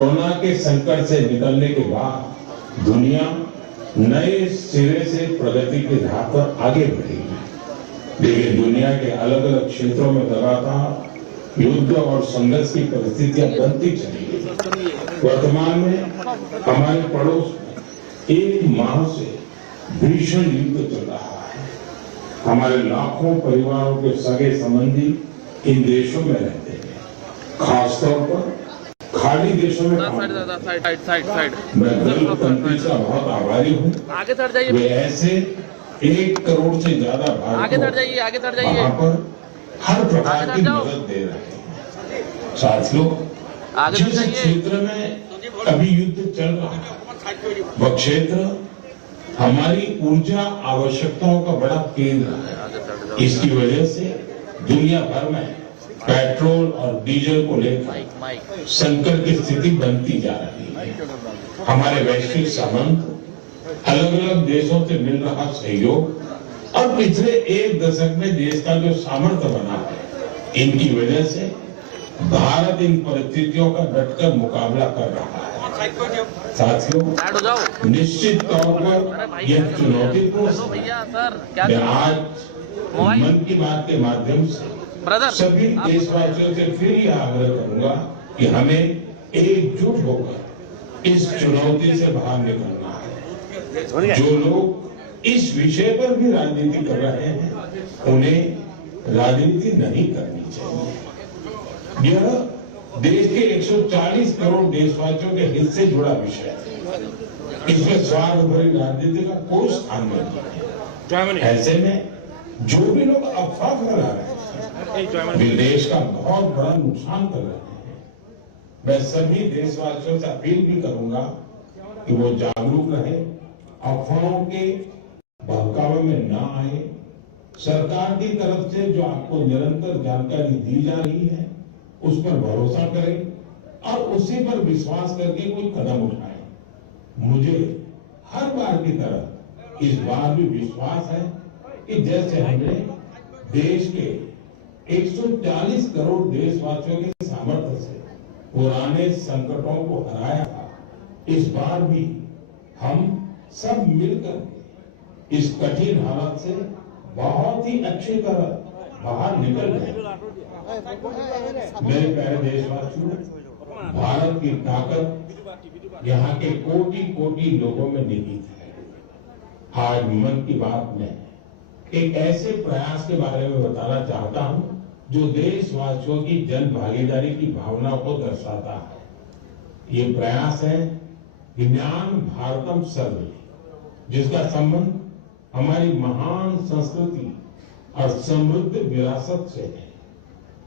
Corona के संकट से निकलने के बाद दुनिया नए सिरे से प्रगति की राह पर आगे बढ़ेगी। लेकिन दुनिया के अलग अलग क्षेत्रों में लगातार युद्ध और संघर्ष की परिस्थितियां बनती चली गई। वर्तमान में हमारे पड़ोस में एक माह से भीषण युद्ध चल रहा है। हमारे लाखों परिवारों के सगे संबंधी इन देशों में रहते हैं, खासतौर पर खाड़ी देशों में। मैं गल्फ कंट्री का बहुत आभारी हूँ। आगे चढ़ जाइए। वे ऐसे 1 करोड़ से ज्यादा आगे चढ़ जाइए, आगे चढ़ जाइए। वहाँ पर हर प्रकार की मदद दे रहे हैं। साथियों, जिस क्षेत्र में अभी युद्ध चल रहा है वह क्षेत्र हमारी ऊर्जा आवश्यकताओं का बड़ा केंद्र है। इसकी वजह से दुनिया भर में पेट्रोल और डीजल को लेकर संकट की स्थिति बनती जा रही है। हमारे वैश्विक संबंध, अलग अलग देशों से मिल रहा सहयोग और पिछले 1 दशक में देश का जो सामर्थ्य बना है, इनकी वजह से भारत इन परिस्थितियों का डटकर मुकाबला कर रहा है। साथियों, निश्चित तौर पर यह चुनौतीपूर्ण है। मैं आज मन की बात के माध्यम से सभी देशवासियों से फिर यह आग्रह करूंगा कि हमें एकजुट होकर इस चुनौती से बाहर निकलना है। जो लोग इस विषय पर भी राजनीति कर रहे हैं, उन्हें राजनीति नहीं करनी चाहिए। यह देश के 140 करोड़ देशवासियों के हित से जुड़ा विषय है। इसमें स्वार्थ भरी राजनीति का कोई स्थान नहीं है। ऐसे में जो भी लोग अफवाह फैला रहे हैं, वे देश का बहुत बड़ा नुकसान कर रहे हैं। मैं सभी देशवासियों से अपील भी करूंगा कि वो जागरूक रहे, अफवाहों के बहकावे में ना आए। सरकार की तरफ से जो आपको निरंतर जानकारी दी जा रही है, उस पर भरोसा करें और उसी पर विश्वास करके कोई कदम उठाएं। मुझे हर बार की तरह इस बार भी विश्वास है कि जैसे हमने देश के 140 करोड़ देशवासियों के सामर्थ्य से पुराने संकटों को हराया था, इस बार भी हम सब मिलकर इस कठिन हालत से बहुत ही अच्छी तरह बाहर निकल गए। मेरे प्यारे देशवासियों, भारत की ताकत यहाँ के कोटि कोटि लोगों में निहित है। आज मन की बात में एक ऐसे प्रयास के बारे में बताना चाहता हूं जो देशवासियों की जन भागीदारी की भावना को दर्शाता है। ये प्रयास है ज्ञान भारतम सर्वे, जिसका संबंध हमारी महान संस्कृति और समृद्ध विरासत से है।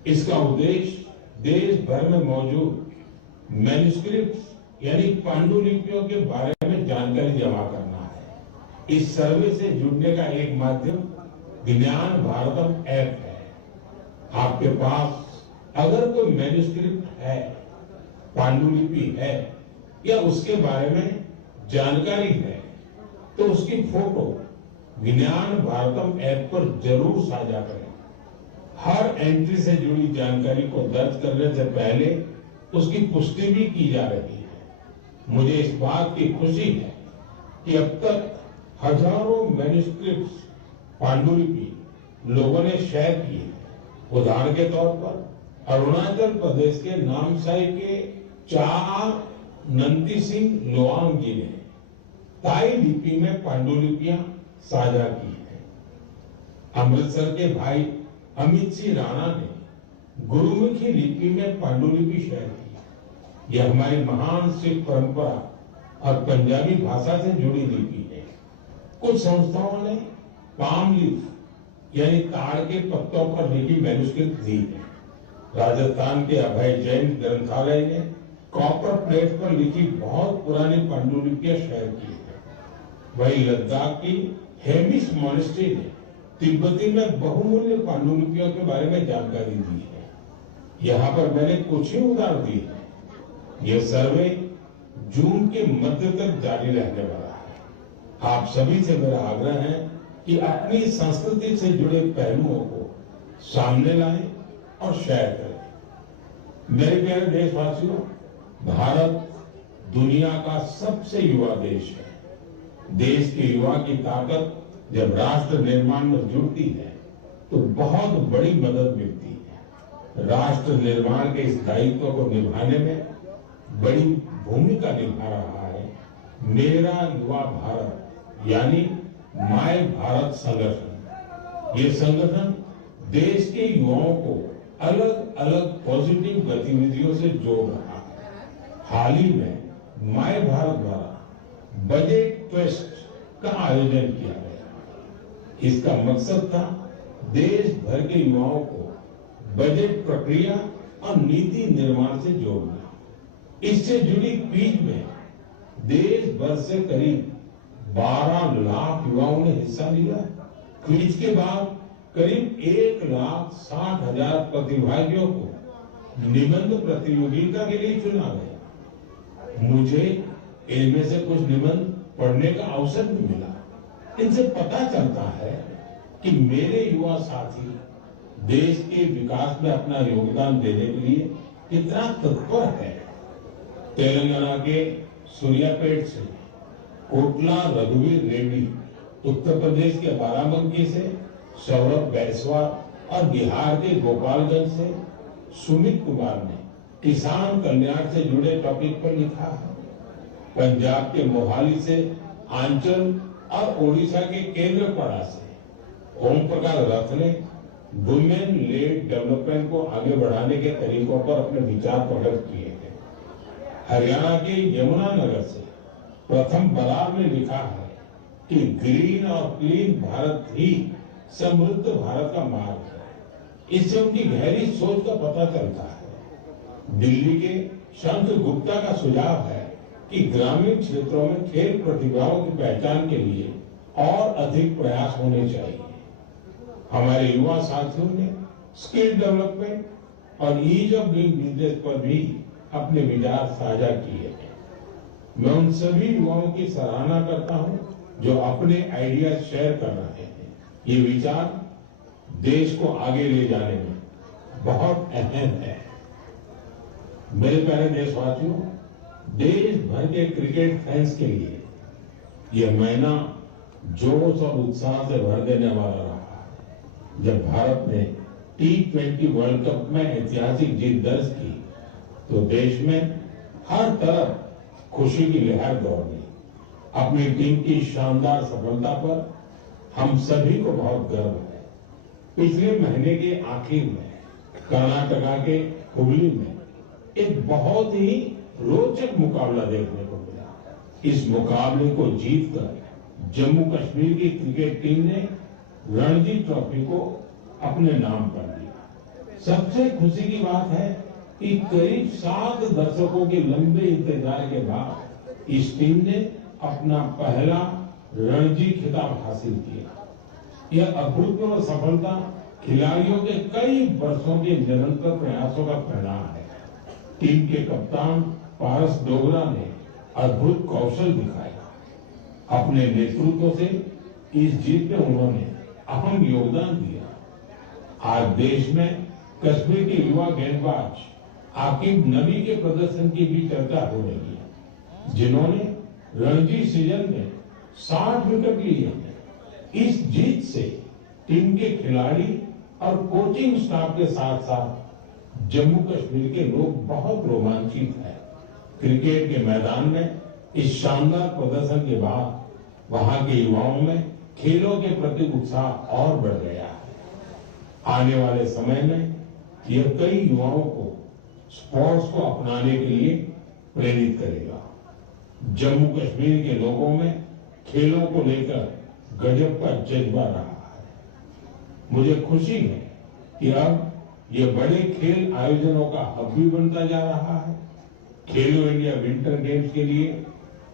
इसका उद्देश्य देश भर में मौजूद मैन्युस्क्रिप्ट यानी पांडुलिपियों के बारे में जानकारी जमा करना है। इस सर्वे से जुड़ने का एक माध्यम ज्ञान भारतम ऐप है। आपके पास अगर कोई मैन्युस्क्रिप्ट है, पांडुलिपि है या उसके बारे में जानकारी है, तो उसकी फोटो ज्ञान भारतम ऐप पर जरूर साझा करें। हर एंट्री से जुड़ी जानकारी को दर्ज करने से पहले उसकी पुष्टि भी की जा रही है। मुझे इस बात की खुशी है कि अब तक हजारों मैन्युस्क्रिप्ट्स, पांडुलिपि लोगों ने शेयर की है। उदाहरण के तौर पर अरुणाचल प्रदेश के नामसाई के चा नंती सिंह लोआंग जी ने ताई लिपि में पांडुलिपियां साझा की है। अमृतसर के भाई अमित सिंह राणा ने गुरुमुखी लिपि में पांडुलिपि शेयर की। यह हमारी महान सिख परंपरा और पंजाबी भाषा से जुड़ी लिपि है। कुछ संस्थाओं ने पाम लीफ यानी ताड़ के पत्तों पर लिखी मैन्युस्क्रिप्ट दी है। राजस्थान के अभय जैन ग्रंथालय ने कॉपर प्लेट पर लिखी बहुत पुरानी पांडुलिपियां शेयर की है। वही लद्दाख की हेमिस मॉनेस्ट्री ने तिब्बती में बहुमूल्य पांडुलिपियों के बारे में जानकारी दी है। यहाँ पर मैंने कुछ ही उदाहरण दी है। यह सर्वे जून के मध्य तक जारी रहने वाला है। आप सभी से मेरा आग्रह है कि अपनी संस्कृति से जुड़े पहलुओं को सामने लाएं और शेयर करें। मेरे प्यारे देशवासियों, भारत दुनिया का सबसे युवा देश है। देश के युवा की ताकत जब राष्ट्र निर्माण में जुड़ती है तो बहुत बड़ी मदद मिलती है। राष्ट्र निर्माण के इस दायित्व को निभाने में बड़ी भूमिका निभा रहा है मेरा युवा भारत यानी माय भारत संगठन। ये संगठन देश के युवाओं को अलग अलग पॉजिटिव गतिविधियों से जोड़ रहा है। हाल ही में माय भारत द्वारा बजट फेस्ट का आयोजन किया गया। इसका मकसद था देश भर के युवाओं को बजट प्रक्रिया और नीति निर्माण से जोड़ना। इससे जुड़ी क्विज में देश भर से करीब 12 लाख युवाओं ने हिस्सा लिया। क्विज के बाद करीब 1,60,000 प्रतिभागियों को निबंध प्रतियोगिता के लिए चुना गया। मुझे इनमें से कुछ निबंध पढ़ने का अवसर भी मिला। इनसे पता चलता है कि मेरे युवा साथी देश के विकास में अपना योगदान देने के लिए कितना तत्पर है। तेलंगाना के सूर्यापेट से कोटला रघुवीर रेड्डी, उत्तर प्रदेश के बाराबंकी से सौरभ बैसवाल और बिहार के गोपालगंज से सुमित कुमार ने किसान कल्याण से जुड़े टॉपिक पर लिखा है। पंजाब के मोहाली से आंचल और ओडिशा के केंद्रपाड़ा से ओम प्रकाश रथ ने वुमेन लेड डेवलपमेंट को आगे बढ़ाने के तरीकों पर अपने विचार प्रकट किए हैं। हरियाणा के यमुनानगर से प्रथम बरार ने लिखा है कि ग्रीन और क्लीन भारत ही समृद्ध भारत का मार्ग है। इससे उनकी गहरी सोच का पता चलता है। दिल्ली के शंख गुप्ता का सुझाव है कि ग्रामीण क्षेत्रों में खेल प्रतिभाओं की पहचान के लिए और अधिक प्रयास होने चाहिए। हमारे युवा साथियों ने स्किल डेवलपमेंट और ईज ऑफ डूइंग बिजनेस पर भी अपने विचार साझा किए हैं। मैं उन सभी युवाओं की सराहना करता हूं जो अपने आइडिया शेयर कर रहे हैं। ये विचार देश को आगे ले जाने में बहुत अहम है। मेरे प्यारे देशवासियों, देश भर के क्रिकेट फैंस के लिए यह महीना जोश और उत्साह से भर देने वाला रहा है। जब भारत ने T20 वर्ल्ड कप में ऐतिहासिक जीत दर्ज की तो देश में हर तरफ खुशी की लहर दौड़ गई। अपनी टीम की शानदार सफलता पर हम सभी को बहुत गर्व है। पिछले महीने के आखिर में कर्नाटका के हुबली में एक बहुत ही रोचक मुकाबला देखने को मिला। इस मुकाबले को जीतकर जम्मू कश्मीर की क्रिकेट टीम ने रणजी ट्रॉफी को अपने नाम कर लिया। सबसे खुशी की बात है कि करीब 7 दशकों के लंबे इंतजार के बाद इस टीम ने अपना पहला रणजी खिताब हासिल किया। यह अभूतपूर्व सफलता खिलाड़ियों के कई वर्षों के निरंतर प्रयासों का परिणाम है। टीम के कप्तान पारस डोगरा ने अद्भुत कौशल दिखाया। अपने नेतृत्व से इस जीत में उन्होंने अहम योगदान दिया। आज देश में कश्मीर के युवा गेंदबाज आकिब नबी के प्रदर्शन की भी चर्चा हो रही है, जिन्होंने रणजी सीजन में 60 विकेट लिए हैं। इस जीत से टीम के खिलाड़ी और कोचिंग स्टाफ के साथ साथ जम्मू कश्मीर के लोग बहुत रोमांचित हैं। क्रिकेट के मैदान में इस शानदार प्रदर्शन के बाद वहां के युवाओं में खेलों के प्रति उत्साह और बढ़ गया है। आने वाले समय में यह कई युवाओं को स्पोर्ट्स को अपनाने के लिए प्रेरित करेगा। जम्मू कश्मीर के लोगों में खेलों को लेकर गजब का जज्बा रहा है। मुझे खुशी है कि अब ये बड़े खेल आयोजनों का हब भी बनता जा रहा है। खेलो इंडिया विंटर गेम्स के लिए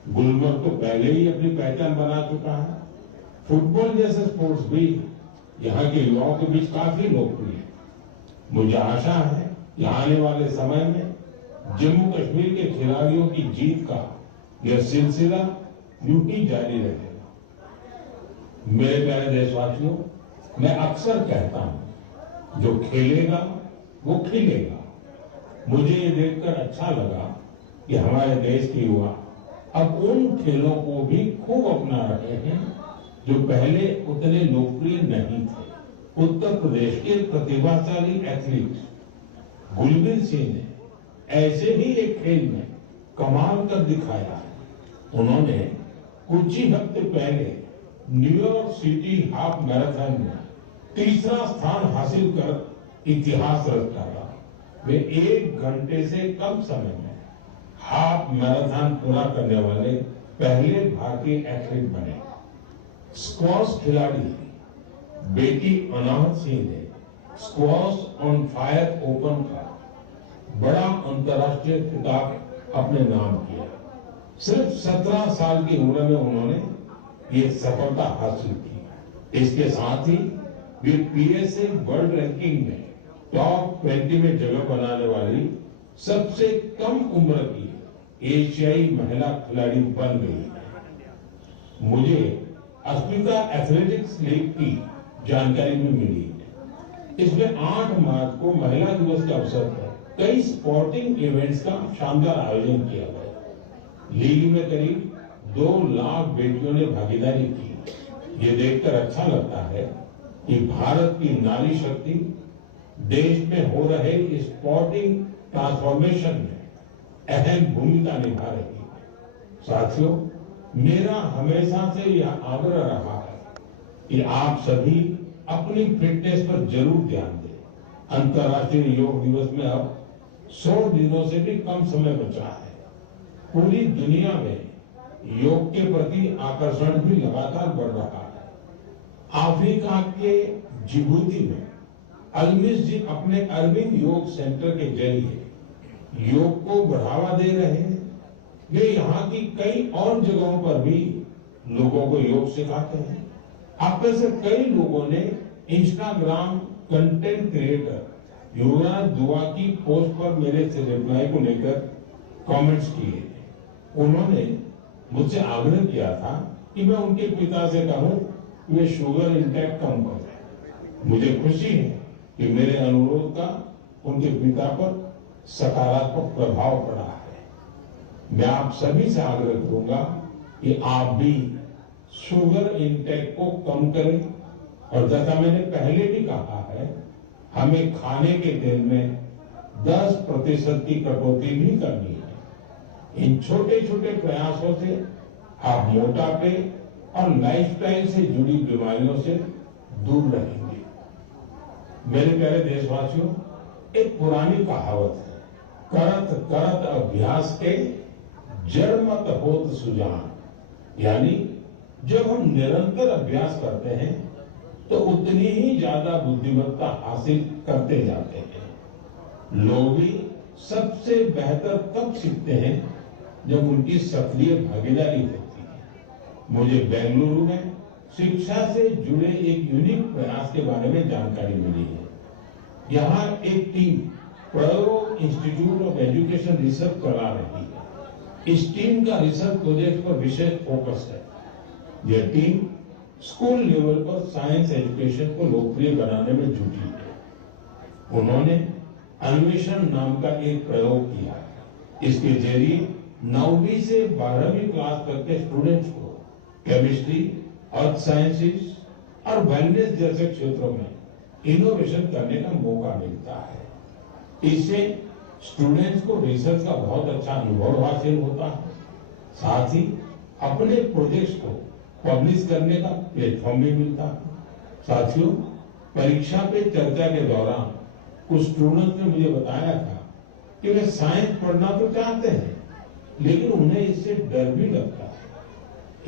गुलमर्ग तो पहले ही अपनी पहचान बना चुका है। फुटबॉल जैसे स्पोर्ट्स भी यहाँ के युवाओं के बीच काफी लोकप्रिय है। मुझे आशा है कि आने वाले समय में जम्मू कश्मीर के खिलाड़ियों की जीत का यह सिलसिला यूं ही जारी रहेगा। मेरे प्यारे देशवासियों, मैं अक्सर कहता हूं, जो खेलेगा वो खिलेगा। मुझे ये देखकर अच्छा लगा कि हमारे देश के युवा अब उन खेलों को भी खूब अपना रहे हैं जो पहले उतने लोकप्रिय नहीं थे। उत्तर प्रदेश के प्रतिभाशाली एथलीट गुलबीर सिंह ने ऐसे ही एक खेल में कमाल कर दिखाया है। उन्होंने कुछ ही हफ्ते पहले न्यूयॉर्क सिटी हाफ मैराथन में तीसरा स्थान हासिल कर इतिहास रच डाला। वे 1 घंटे से कम समय में हाफ मैराथन पूरा करने वाले पहले भारतीय एथलीट बने। स्क्वॉश खिलाड़ी बेटी अनाहत सिंह ने स्क्वॉश ऑन फायर ओपन का बड़ा अंतर्राष्ट्रीय खिताब अपने नाम किया। सिर्फ 17 साल की उम्र में उन्होंने ये सफलता हासिल की। इसके साथ ही वे पीएसए वर्ल्ड रैंकिंग में टॉप 20 में जगह बनाने वाली सबसे कम उम्र की एशियाई महिला खिलाड़ी बन गई है। मुझे अस्मिता एथलेटिक्स लीग की जानकारी भी मिली। इसमें 8 मार्च को महिला दिवस के अवसर पर कई स्पोर्टिंग इवेंट्स का शानदार आयोजन किया गया। लीग में करीब 2 लाख बेटियों ने भागीदारी की। ये देखकर अच्छा लगता है कि भारत की नारी शक्ति देश में हो रहे स्पोर्टिंग ट्रांसफॉर्मेशन में अहम भूमिका निभा रही है। साथियों, मेरा हमेशा से यह आग्रह रहा है कि आप सभी अपनी फिटनेस पर जरूर ध्यान दें। अंतर्राष्ट्रीय योग दिवस में अब 100 दिनों से भी कम समय बचा है। पूरी दुनिया में योग के प्रति आकर्षण भी लगातार बढ़ रहा है। अफ्रीका के जिबूती में अलमिस जी अपने अरविंद योग सेंटर के जरिए योग को बढ़ावा दे रहे हैं। वे यहाँ की कई और जगहों पर भी लोगों को योग सिखाते हैं। आप में से कई लोगों ने इंस्टाग्राम कंटेंट क्रिएटर युवराज दुआ की पोस्ट पर मेरे से रिप्लाई को लेकर कमेंट्स किए। उन्होंने मुझसे आग्रह किया था कि मैं उनके पिता से कहूं कि वे शुगर इंटेक कम करें। मुझे खुशी है कि मेरे अनुरोध का उनके पिता पर सकारात्मक प्रभाव पड़ा है। मैं आप सभी से आग्रह करूंगा कि आप भी शुगर इंटेक को कम करें और जैसा मैंने पहले भी कहा है, हमें खाने के तेल में 10% की कटौती भी करनी है। इन छोटे छोटे प्रयासों से आप मोटापे और लाइफस्टाइल से जुड़ी बीमारियों से दूर रहेंगे। मेरे प्यारे देशवासियों, एक पुरानी कहावत है, करत करत अभ्यास के जड़ मत होत सुजान। यानी जब हम निरंतर अभ्यास करते हैं तो उतनी ही ज्यादा बुद्धिमत्ता हासिल करते जाते हैं। लोग भी सबसे बेहतर तब सीखते हैं जब उनकी सक्रिय भागीदारी होती है। मुझे बेंगलुरु में शिक्षा से जुड़े एक यूनिक प्रयास के बारे में जानकारी मिली है। यहाँ एक टीम प्रयोग इंस्टीट्यूट ऑफ एजुकेशन रिसर्च चला रही है। इस टीम का रिसर्च प्रोजेक्ट पर विशेष फोकस है। यह टीम स्कूल लेवल पर साइंस एजुकेशन को लोकप्रिय बनाने में जुटी है। उन्होंने अन्वेषण नाम का एक प्रयोग किया है। इसके जरिए 9वीं से 12वीं क्लास तक के स्टूडेंट्स को केमिस्ट्री, अर्थ साइंसेस और वेलनेस जैसे क्षेत्रों में इनोवेशन करने का मौका मिलता है। इससे स्टूडेंट्स को रिसर्च का बहुत अच्छा अनुभव हासिल होता है। साथ ही अपने प्रोजेक्ट्स को पब्लिश करने का प्लेटफॉर्म भी मिलता है। साथियों, परीक्षा पे चर्चा के दौरान कुछ स्टूडेंट्स ने मुझे बताया था कि वे साइंस पढ़ना तो चाहते हैं, लेकिन उन्हें इससे डर भी लगता है।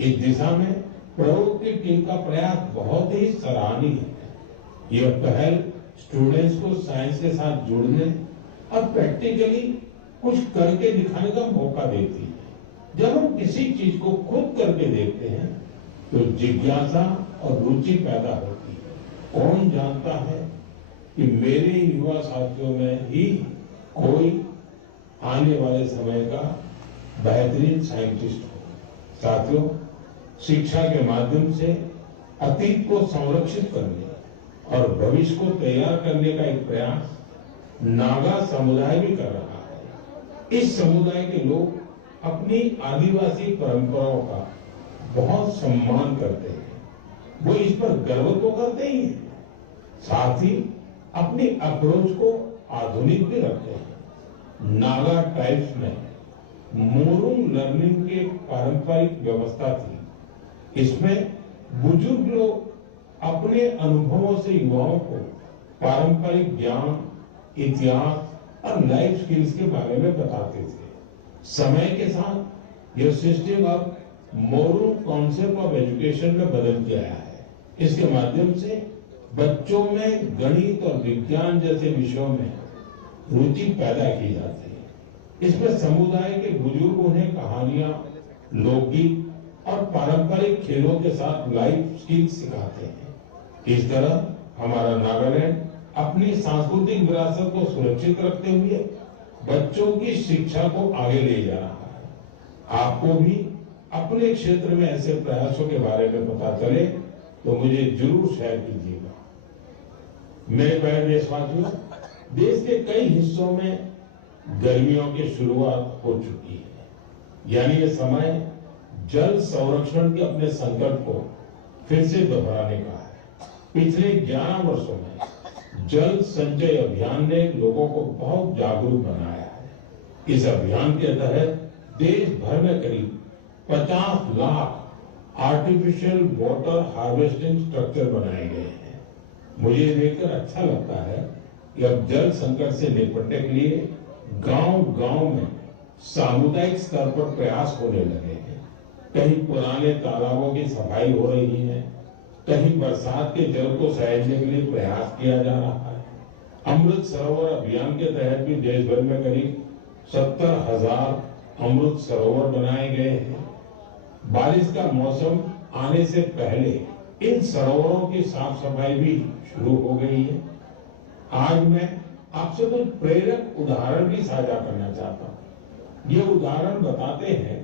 इस दिशा में प्रयोग की टीम का प्रयास बहुत ही सराहनीय है। यह पहल स्टूडेंट्स को साइंस के साथ जुड़ने और प्रैक्टिकली कुछ करके दिखाने का मौका देती है। जब हम किसी चीज को खुद करके देखते हैं तो जिज्ञासा और रुचि पैदा होती है। कौन जानता है कि मेरे युवा साथियों में ही कोई आने वाले समय का बेहतरीन साइंटिस्ट हो। साथियों, शिक्षा के माध्यम से अतीत को संरक्षित करने और भविष्य को तैयार करने का एक प्रयास नागा समुदाय भी कर रहा है। इस समुदाय के लोग अपनी आदिवासी परंपराओं का बहुत सम्मान करते हैं। वो इस पर गर्व तो करते ही हैं, साथ ही अपनी अप्रोच को आधुनिक भी रखते हैं। नागा ट्राइब्स में मोरुंग लर्निंग की पारंपरिक व्यवस्था थी। इसमें बुजुर्ग लोग अपने अनुभवों से युवाओं को पारंपरिक ज्ञान, इतिहास और लाइफ स्किल्स के बारे में बताते थे। समय के साथ यह सिस्टम अब मोरुंग काउंसिल ऑफ एजुकेशन में बदल गया है। इसके माध्यम से बच्चों में गणित और विज्ञान जैसे विषयों में रुचि पैदा की जाती है। इसमें समुदाय के बुजुर्ग उन्हें कहानियां, लोकगीत और पारंपरिक खेलों के साथ लाइफ स्किल्स सिखाते हैं। इस तरह हमारा नागालैंड अपनी सांस्कृतिक विरासत को सुरक्षित रखते हुए बच्चों की शिक्षा को आगे ले जा रहा है। आपको भी अपने क्षेत्र में ऐसे प्रयासों के बारे में पता चले तो मुझे जरूर शेयर कीजिएगा। मेरे प्यारे देशवासियों, देश के कई हिस्सों में गर्मियों की शुरुआत हो चुकी है, यानी ये समय जल संरक्षण के अपने संकल्प को फिर से दोहराने का है। पिछले 11 वर्षों में जल संचय अभियान ने लोगों को बहुत जागरूक बनाया है। इस अभियान के तहत देश भर में करीब 50 lakh artificial water harvesting structure बनाए गए हैं। मुझे देखकर अच्छा लगता है कि अब जल संकट से निपटने के लिए गांव-गांव में सामुदायिक स्तर पर प्रयास होने लगे हैं। कहीं पुराने तालाबों की सफाई हो रही है, कहीं बरसात के जल को सहेजने के लिए प्रयास किया जा रहा है। अमृत सरोवर अभियान के तहत भी देश भर में करीब 70,000 अमृत सरोवर बनाए गए हैं। बारिश का मौसम आने से पहले इन सरोवरों की साफ सफाई भी शुरू हो गई है। आज मैं आपसे कुछ प्रेरक उदाहरण भी साझा करना चाहता हूं। ये उदाहरण बताते हैं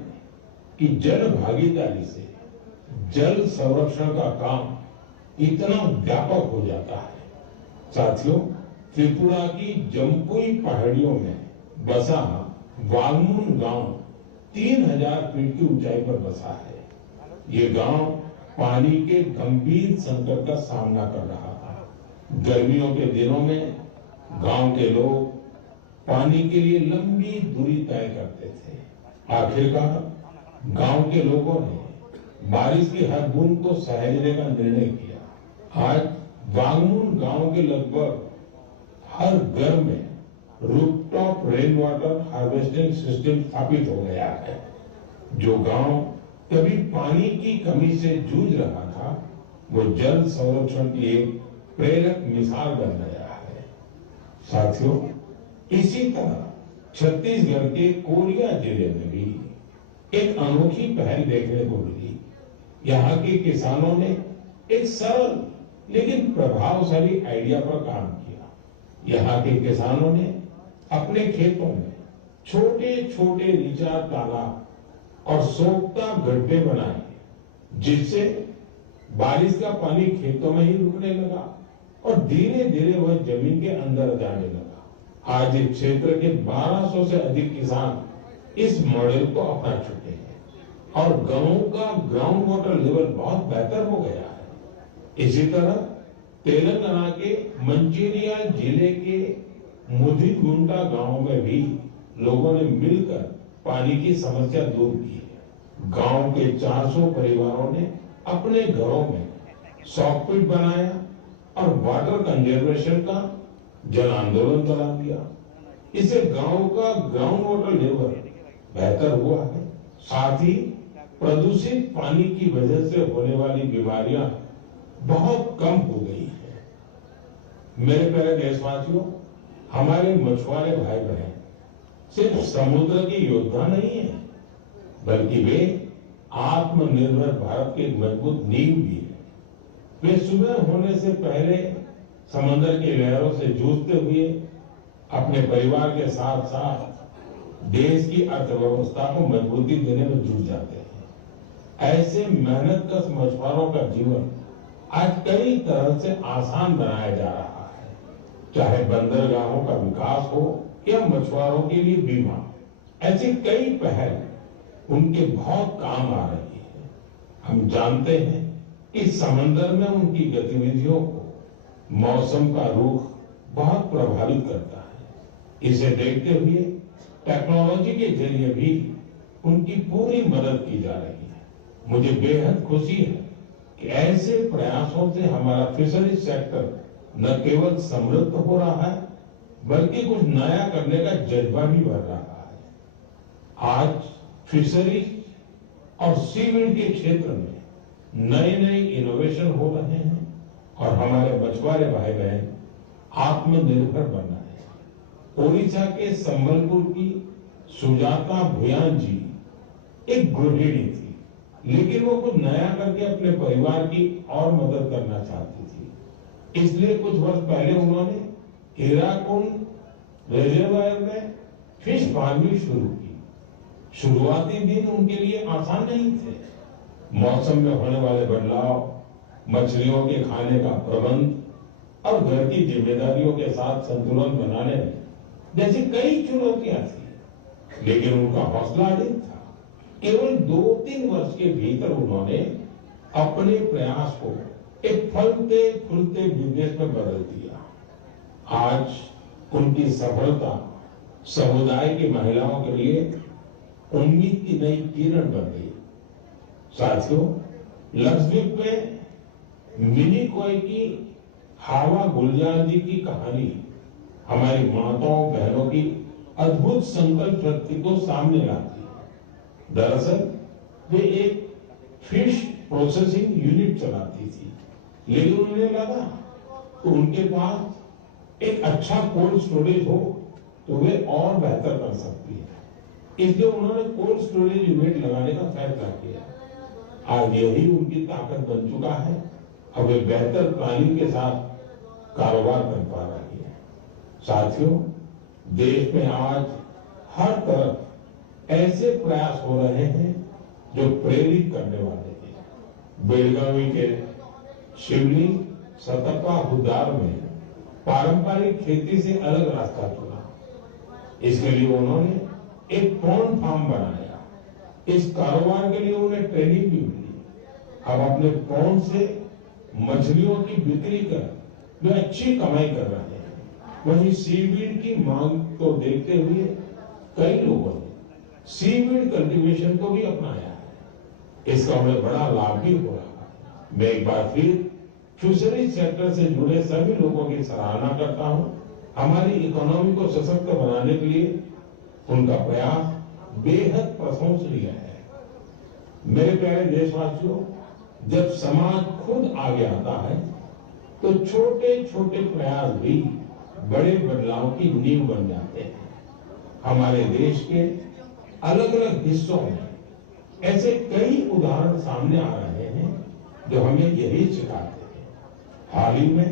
कि जन भागीदारी से जल संरक्षण का काम इतना व्यापक हो जाता है। साथियों, त्रिपुरा की जमपुई पहाड़ियों में बसा वांगमुन गांव 3000 फीट की ऊंचाई पर बसा है। ये गांव पानी के गंभीर संकट का सामना कर रहा था। गर्मियों के दिनों में गांव के लोग पानी के लिए लंबी दूरी तय करते थे। आखिरकार गांव के लोगों ने बारिश की हर बूंद को सहेजने का निर्णय किया। आज वांगमुन गांव के लगभग हर घर में rooftop rain water harvesting system स्थापित हो गया है। जो गांव कभी पानी की कमी से जूझ रहा था, वो जल संरक्षण की एक प्रेरक मिसाल बन गया है। साथियों, इसी तरह छत्तीसगढ़ के कोरिया जिले में भी एक अनोखी पहल देखने को मिली। यहाँ के किसानों ने एक सरल लेकिन प्रभावशाली आइडिया पर काम किया। यहाँ के किसानों ने अपने खेतों में छोटे छोटे रिचार्ज तालाब और सोखता गड्ढे बनाए, जिससे बारिश का पानी खेतों में ही रुकने लगा और धीरे धीरे वह जमीन के अंदर जाने लगा। आज इस क्षेत्र के 1200 से अधिक किसान इस मॉडल को अपना चुके हैं और गांव का ग्राउंड वाटर लेवल बहुत बेहतर हो गया है। इसी तरह तेलंगाना के मंचिरियल जिले के मुदिगुंटा गांव में भी लोगों ने मिलकर पानी की समस्या दूर की है। गांव के 400 परिवारों ने अपने घरों में सॉकपिट बनाया और वाटर कंजर्वेशन का जन आंदोलन चला दिया। इससे गांव का ग्राउंड वाटर लेवल बेहतर हुआ है। साथ ही प्रदूषित पानी की वजह से होने वाली बीमारियां बहुत कम हो गई है। मेरे प्यारे देशवासियों, हमारे मछुआरे भाई बहन सिर्फ समुद्र के योद्धा नहीं है, बल्कि वे आत्मनिर्भर भारत के एक मजबूत नींव भी है। वे सुबह होने से पहले समंदर की लहरों से जूझते हुए अपने परिवार के साथ साथ देश की अर्थव्यवस्था को मजबूती देने में जुट जाते हैं। ऐसे मेहनतकश मछुआरों का जीवन आज कई तरह से आसान बनाया जा रहा है, चाहे बंदरगाहों का विकास हो या मछुआरों के लिए बीमा। ऐसी कई पहल उनके बहुत काम आ रही है। हम जानते हैं कि समंदर में उनकी गतिविधियों को मौसम का रुख बहुत प्रभावित करता है। इसे देखते हुए टेक्नोलॉजी के जरिए भी उनकी पूरी मदद की जा रही है। मुझे बेहद खुशी है कि ऐसे प्रयासों से हमारा फिशरीज सेक्टर न केवल समृद्ध हो रहा है, बल्कि कुछ नया करने का जज्बा भी बढ़ रहा है। आज फिशरीज और सीवीड के क्षेत्र में नए नए इनोवेशन हो रहे हैं और हमारे मछुआरे भाई बहन आत्मनिर्भर बन रहे हैं। ओडिशा के संबलपुर की सुजाता भुयान जी एक गृहिणी थी, लेकिन वो कुछ नया करके अपने परिवार की और मदद करना चाहती थी। इसलिए कुछ वर्ष पहले उन्होंने हीराकुंड रिजर्वायर में फिश फार्मिंग शुरू की। शुरुआती दिन उनके लिए आसान नहीं थे। मौसम में होने वाले बदलाव, मछलियों के खाने का प्रबंध और घर की जिम्मेदारियों के साथ संतुलन बनाने में जैसी कई चुनौतियां थी, लेकिन उनका हौसला अडिग था। केवल 2-3 वर्ष के भीतर उन्होंने अपने प्रयास को एक फलते फूलते बिजनेस में बदल दिया। आज उनकी सफलता समुदाय की महिलाओं के लिए उम्मीद की नई किरण बन गई। साथियों, लक्षद्वीप में मिनी कोय की हावा गुलजार जी की कहानी हमारी माताओं बहनों की अद्भुत संकल्प शक्ति को सामने लाती है। दरअसल वे एक फिश प्रोसेसिंग यूनिट चलाती थी, लेकिन उन्हें लगा कि उनके पास एक अच्छा कोल्ड स्टोरेज हो तो वे और बेहतर कर सकती है। इसलिए उन्होंने कोल्ड स्टोरेज यूनिट लगाने का फैसला किया। आज यही उनकी ताकत बन चुका है। अब वे बेहतर प्लानिंग के साथ कारोबार कर पा रही है। साथियों, देश में आज हर तरफ ऐसे प्रयास हो रहे हैं जो प्रेरित करने वाले हैं। बेलगावी के शिवलिंग सतपा हुदार में पारंपरिक खेती से अलग रास्ता चुना। इसके लिए उन्होंने एक पॉन्ड फार्म बनाया। इस कारोबार के लिए उन्हें ट्रेनिंग भी मिली। अब अपने पॉन्ड से मछलियों की बिक्री कर वे अच्छी कमाई कर रहे हैं। वहीं सीवीड की मांग को देखते हुए कई लोगों ने सीवीड कल्टीवेशन को भी अपनाया है। इसका उन्हें बड़ा लाभ भी हो रहा है। मैं एक बार फिर फिशरीज सेक्टर से जुड़े सभी लोगों की सराहना करता हूं। हमारी इकोनॉमी को सशक्त बनाने के लिए उनका प्रयास बेहद प्रशंसनीय है। मेरे प्यारे देशवासियों, जब समाज खुद आगे आता है तो छोटे छोटे प्रयास भी बड़े बदलाव की नींव बन जाते हैं। हमारे देश के अलग अलग हिस्सों में ऐसे कई उदाहरण सामने आ रहे हैं जो हमें यही सिखाते हैं। हाल ही में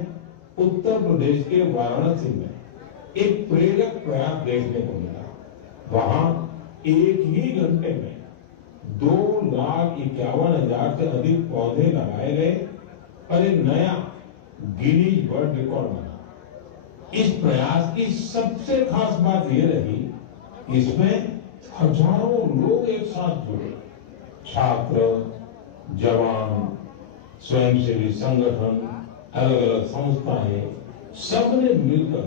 उत्तर प्रदेश के वाराणसी में एक प्रेरक प्रयास देखने को मिला। वहां एक ही घंटे में 2,51,000 से अधिक पौधे लगाए गए और एक नया गिनीज वर्ल्ड रिकॉर्ड बना। इस प्रयास की सबसे खास बात यह रही, इसमें हजारों लोग एक साथ जुड़े। छात्र, जवान, स्वयंसेवी संगठन, अलग अलग संस्थाएं, सबने मिलकर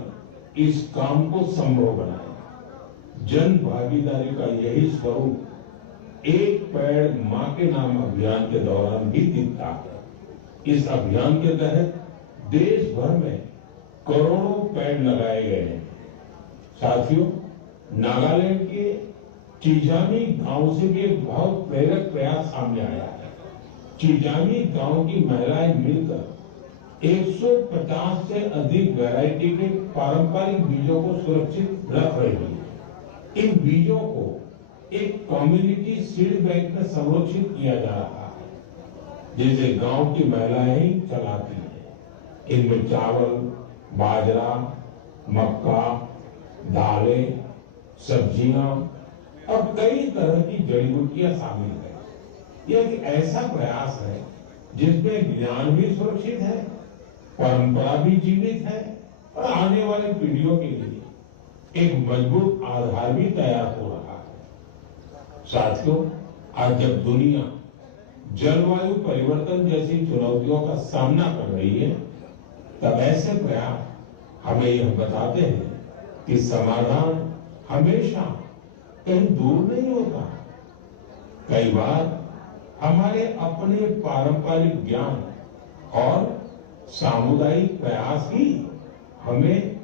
इस काम को संभव बनाया। जन भागीदारी का यही स्वरूप एक पेड़ मां के नाम अभियान के दौरान भी दिखता है। इस अभियान के तहत देश भर में करोड़ों पेड़ लगाए गए हैं। साथियों, नागालैंड के चिजामी गांव से भी एक बहुत प्रेरक प्रयास सामने आया है। चिजामी गांव की महिलाएं मिलकर 150 से अधिक वैरायटी के पारंपरिक बीजों को सुरक्षित रख रही है। इन बीजों को एक कम्युनिटी सीड बैंक में संरक्षित किया जा रहा है, जिसे गांव की महिलाएं ही चलाती हैं। इनमें चावल, बाजरा, मक्का, दालें, सब्जियां और कई तरह की जड़ी बूटियां शामिल है। यह एक ऐसा प्रयास है जिसमें ज्ञान भी सुरक्षित है, परंपरा भी जीवित है और आने वाली पीढ़ियों के लिए एक मजबूत आधार भी तैयार हो रहा है। साथियों, आज जब दुनिया जलवायु परिवर्तन जैसी चुनौतियों का सामना कर रही है, तब ऐसे प्रयास हमें यह बताते हैं कि समाधान हमेशा कहीं दूर नहीं होता। कई बार हमारे अपने पारंपरिक ज्ञान और सामुदायिक प्रयास ही हमें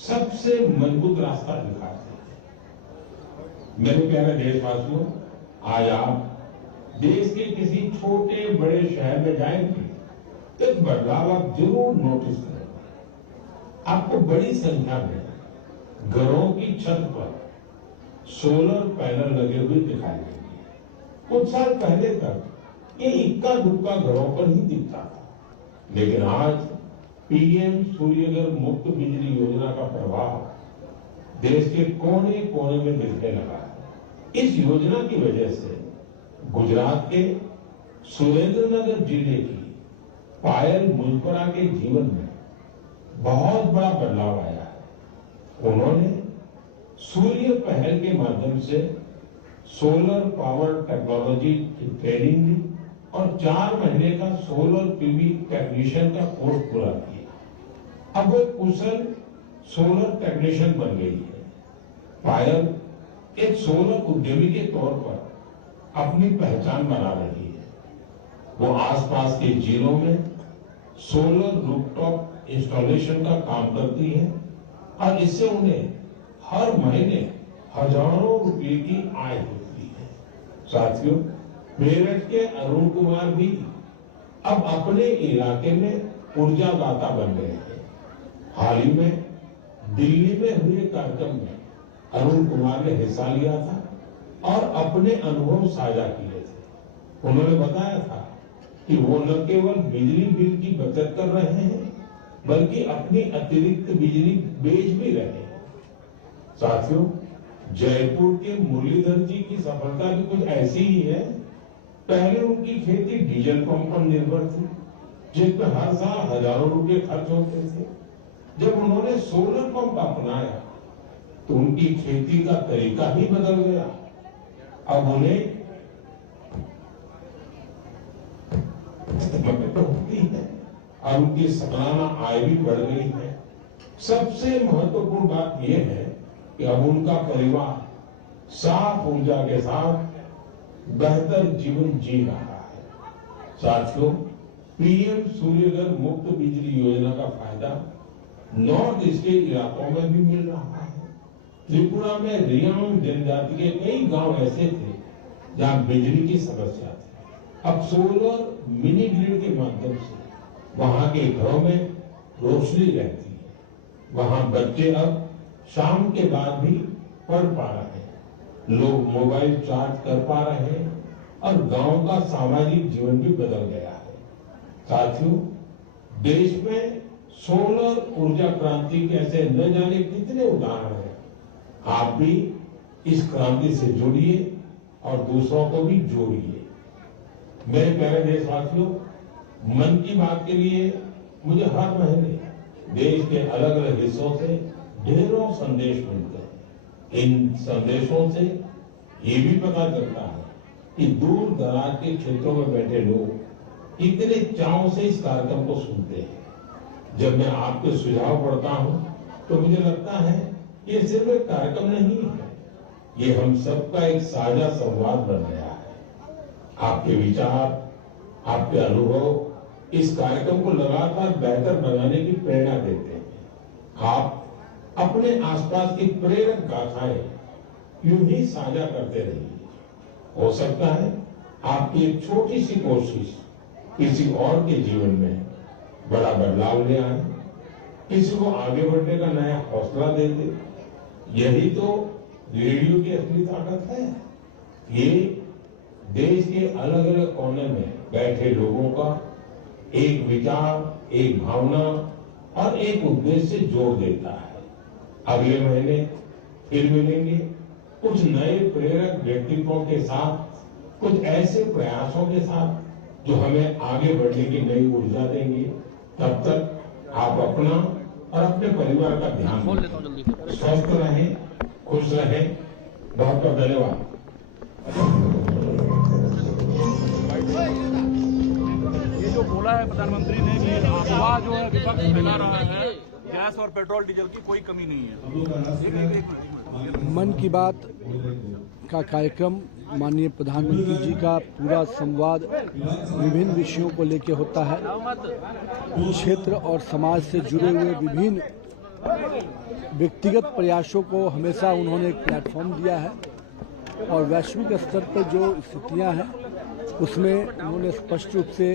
सबसे मजबूत रास्ता दिखाते हैं। मेरे प्यारे देशवासियों, आज आप देश के किसी छोटे बड़े शहर में जाएंगे तो एक बदलाव आप जरूर नोटिस करेंगे। आपको बड़ी संख्या में घरों की छत पर सोलर पैनल लगे हुए दिखाई देंगे। कुछ साल पहले तक ये इक्का दुक्का घरों पर ही दिखता था, लेकिन आज पीएम सूर्यघर मुफ्त बिजली योजना का प्रभाव देश के कोने कोने में दिखने लगा है। इस योजना की वजह से गुजरात के सुरेंद्रनगर जिले की पायल मुजपरा के जीवन में बहुत बड़ा बदलाव आया है। उन्होंने सूर्य पहल के माध्यम से सोलर पावर टेक्नोलॉजी की ट्रेनिंग ली और 4 महीने का सोलर पीवी टेक्नीशियन का कोर्स पूरा किया। अब वो कुशल सोलर टेक्नीशियन बन गई है। पायल एक सोलर उद्यमी के तौर पर अपनी पहचान बना रही है। वो आसपास के जिलों में सोलर रूफटॉप इंस्टॉलेशन का काम करती है और इससे उन्हें हर महीने हजारों रुपए की आय होती है। साथियों, मेरठ के अरुण कुमार भी अब अपने इलाके में ऊर्जादाता बन गए हैं। हाल ही में दिल्ली में हुए कार्यक्रम में अरुण कुमार ने हिस्सा लिया था और अपने अनुभव साझा किए थे। उन्होंने बताया था कि वो न केवल बिजली बिल की बचत कर रहे हैं, बल्कि अपनी अतिरिक्त बिजली बेच भी रहे हैं। साथियों, जयपुर के मुरलीधर जी की सफलता भी कुछ ऐसी ही है। पहले उनकी खेती डीजल पंप पर निर्भर थी, जिस पर हर साल हजारों रुपए खर्च होते थे। जब उन्होंने सोलर पंप अपनाया तो उनकी खेती का तरीका ही बदल गया। अब उन्हें होती है और उनकी सालाना आय भी बढ़ गई है। सबसे महत्वपूर्ण बात यह है कि अब उनका परिवार साफ ऊर्जा के साथ बेहतर जीवन जी रहा है। साथियों, पीएम सूर्यघर मुफ्त बिजली योजना का फायदा नॉर्थ ईस्ट के इलाकों में भी मिल रहा है। त्रिपुरा में रियांग जनजाति के कई गांव ऐसे थे जहां बिजली की समस्या थी। अब सोलर मिनी ग्रिड के माध्यम से वहां के घरों में रोशनी रहती है। वहां बच्चे अब शाम के बाद भी पढ़ पा रहे हैं, लोग मोबाइल चार्ज कर पा रहे हैं और गांव का सामाजिक जीवन भी बदल गया है। साथियों, देश में सोलर ऊर्जा क्रांति के ऐसे न जाने कितने उदाहरण हैं। आप भी इस क्रांति से जुड़िए और दूसरों को भी जोड़िए। मेरे प्यारे देशवासियों, मन की बात के लिए मुझे हर महीने देश के अलग अलग हिस्सों से ढेरों संदेश मिलते हैं। इन संदेशों से ये भी पता चलता है कि दूर दराज के क्षेत्रों में बैठे लोग कितने चाव से इस कार्यक्रम को सुनते हैं। जब मैं आपके सुझाव पढ़ता हूं तो मुझे लगता है ये सिर्फ एक कार्यक्रम नहीं है, ये हम सबका एक साझा संवाद बन गया है। आपके विचार, आपके अनुभव इस कार्यक्रम को लगातार बेहतर बनाने की प्रेरणा देते हैं। आप अपने आसपास की प्रेरक गाथाएं यूं ही साझा करते रहिए। हो सकता है आपकी एक छोटी सी कोशिश किसी और के जीवन में बड़ा बदलाव ले आए, किसी को आगे बढ़ने का नया हौसला दे दे। यही तो रेडियो की असली ताकत है। ये देश के अलग अलग कोने में बैठे लोगों का एक विचार, एक भावना और एक उद्देश्य जोड़ देता है। अगले महीने फिर मिलेंगे कुछ नए प्रेरक व्यक्तित्वों के साथ, कुछ ऐसे प्रयासों के साथ जो हमें आगे बढ़ने की नई ऊर्जा देंगे। तब तक आप अपना और अपने परिवार का ध्यान रखें, स्वस्थ रहें, खुश रहें। बहुत बहुत धन्यवाद। ये जो बोला है प्रधानमंत्री ने कि अफवाह जो है विपक्ष फैला रहा है, गैस और पेट्रोल डीजल की कोई कमी नहीं है। मन की बात का कार्यक्रम माननीय प्रधानमंत्री जी का पूरा संवाद विभिन्न विषयों को लेकर होता है। क्षेत्र और समाज से जुड़े हुए विभिन्न व्यक्तिगत प्रयासों को हमेशा उन्होंने एक प्लेटफॉर्म दिया है और वैश्विक स्तर पर जो स्थितियां हैं उसमें उन्होंने स्पष्ट रूप से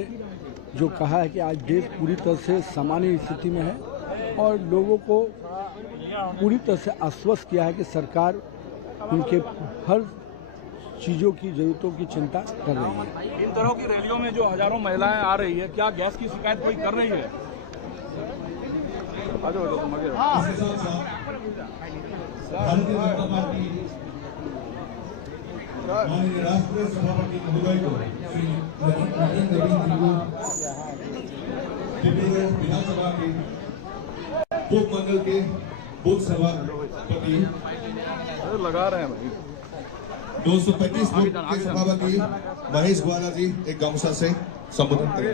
जो कहा है कि आज देश पूरी तरह से सामान्य स्थिति में है और लोगों को पूरी तरह से आश्वस्त किया है कि सरकार उनके हर चीज़ों की जरूरतों की चिंता कर रही है। इन तरह की रैलियों में जो हजारों महिलाएं आ रही है, क्या गैस की शिकायत कोई कर रही है? भारतीय जनता पार्टी माननीय राष्ट्रीय सभापति महोदय को श्री नरेंद्र विधानसभा के पूर्व मंडल के बूथ सभापति लगा रहे हैं भाई 235 बूथ के सभापति महेश ग्वाला जी एक गामसा से संबोधन करें।